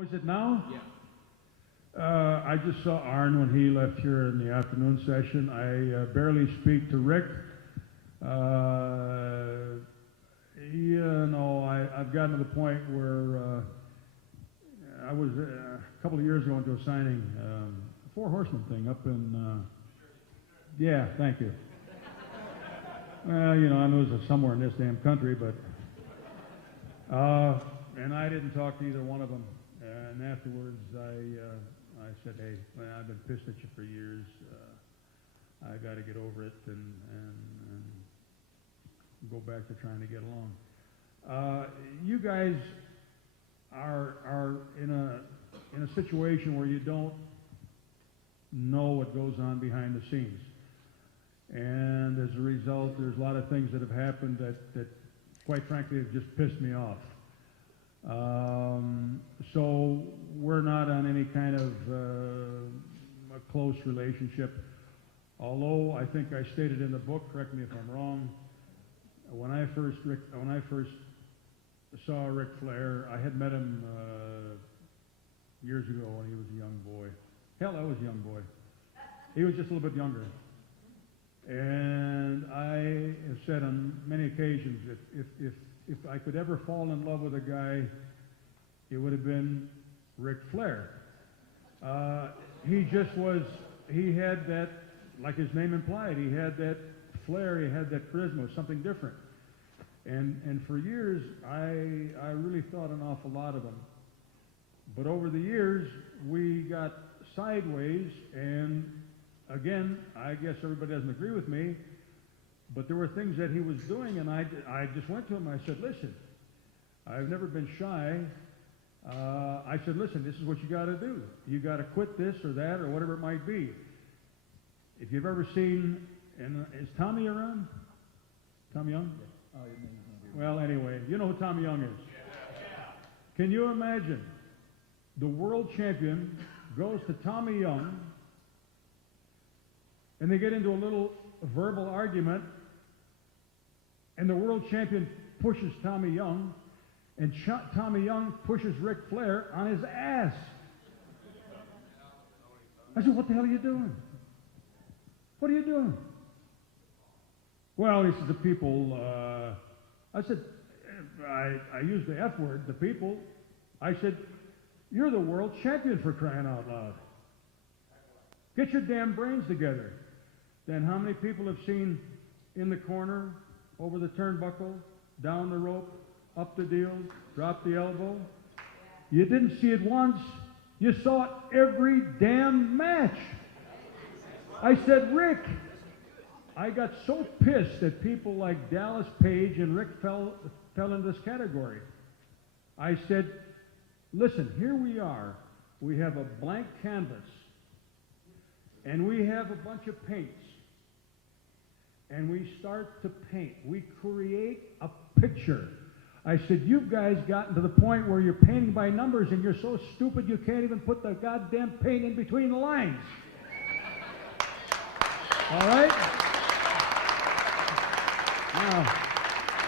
Oh, is it now? Yeah. I just saw Arn when he left here in the afternoon session. I barely speak to Rick. I've gotten to the point where I was a couple of years ago into a signing, a Four Horsemen thing up in, yeah, thank you. Well, I knew it was somewhere in this damn country, but, and I didn't talk to either one of them. And afterwards, I said, hey, well, I've been pissed at you for years. I got to get over it and go back to trying to get along. You guys are in a situation where you don't know what goes on behind the scenes. And as a result, there's a lot of things that have happened that quite frankly, have just pissed me off. So we're not on any kind of a close relationship. Although I think I stated in the book, correct me if I'm wrong, when I first saw Ric Flair, I had met him years ago when he was a young boy. Hell, I was a young boy. He was just a little bit younger. And I have said on many occasions, if I could ever fall in love with a guy, it would have been Ric Flair. He just was, he had that, like his name implied, he had that flair, he had that charisma, something different. And for years, I really thought an awful lot of him. But over the years, we got sideways, and again, I guess everybody doesn't agree with me, but there were things that he was doing, and I just went to him, I said, listen, I've never been shy. I said, listen, this is what you got to do. You got to quit this or that or whatever it might be. If you've ever seen, and is Tommy around? Tommy Young? Oh, Well, anyway, you know who Tommy Young is. Can you imagine the world champion goes to Tommy Young and they get into a little verbal argument and the world champion pushes Tommy Young and Tommy Young pushes Ric Flair on his ass. I said, what the hell are you doing? What are you doing? Well, he says, the people, I said, I used the F word, the people. I said, you're the world champion for crying out loud. Get your damn brains together. Then how many people have seen in the corner, over the turnbuckle, down the rope, up the deal, drop the elbow? You didn't see it once. You saw it every damn match. I said, Rick, I got so pissed that people like Dallas Page and Rick fell in this category. I said, listen, here we are. We have a blank canvas, and we have a bunch of paints, and we start to paint. We create a picture. I said, you guys gotten to the point where you're painting by numbers, and you're so stupid you can't even put the goddamn paint in between the lines. All right? Now,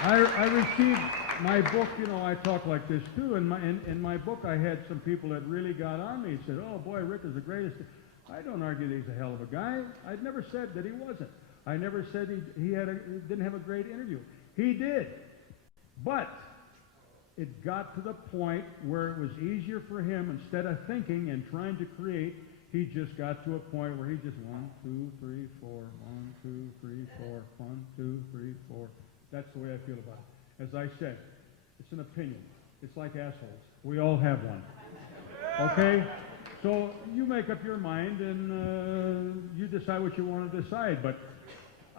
I received my book, I talk like this too. In my book, I had some people that really got on me, said, oh boy, Rick is the greatest. I don't argue that he's a hell of a guy. I'd never said that he wasn't. I never said he didn't have a great interview. He did. But it got to the point where it was easier for him, instead of thinking and trying to create, he just got to a point where he just 1, 2, 3, 4, 1, 2, 3, 4, 1, 2, 3, 4. That's the way I feel about it. As I said, it's an opinion. It's like assholes. We all have one. Okay? So you make up your mind and you decide what you want to decide. But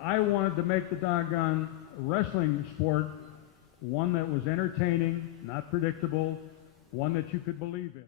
I wanted to make the doggone wrestling sport one that was entertaining, not predictable, one that you could believe in.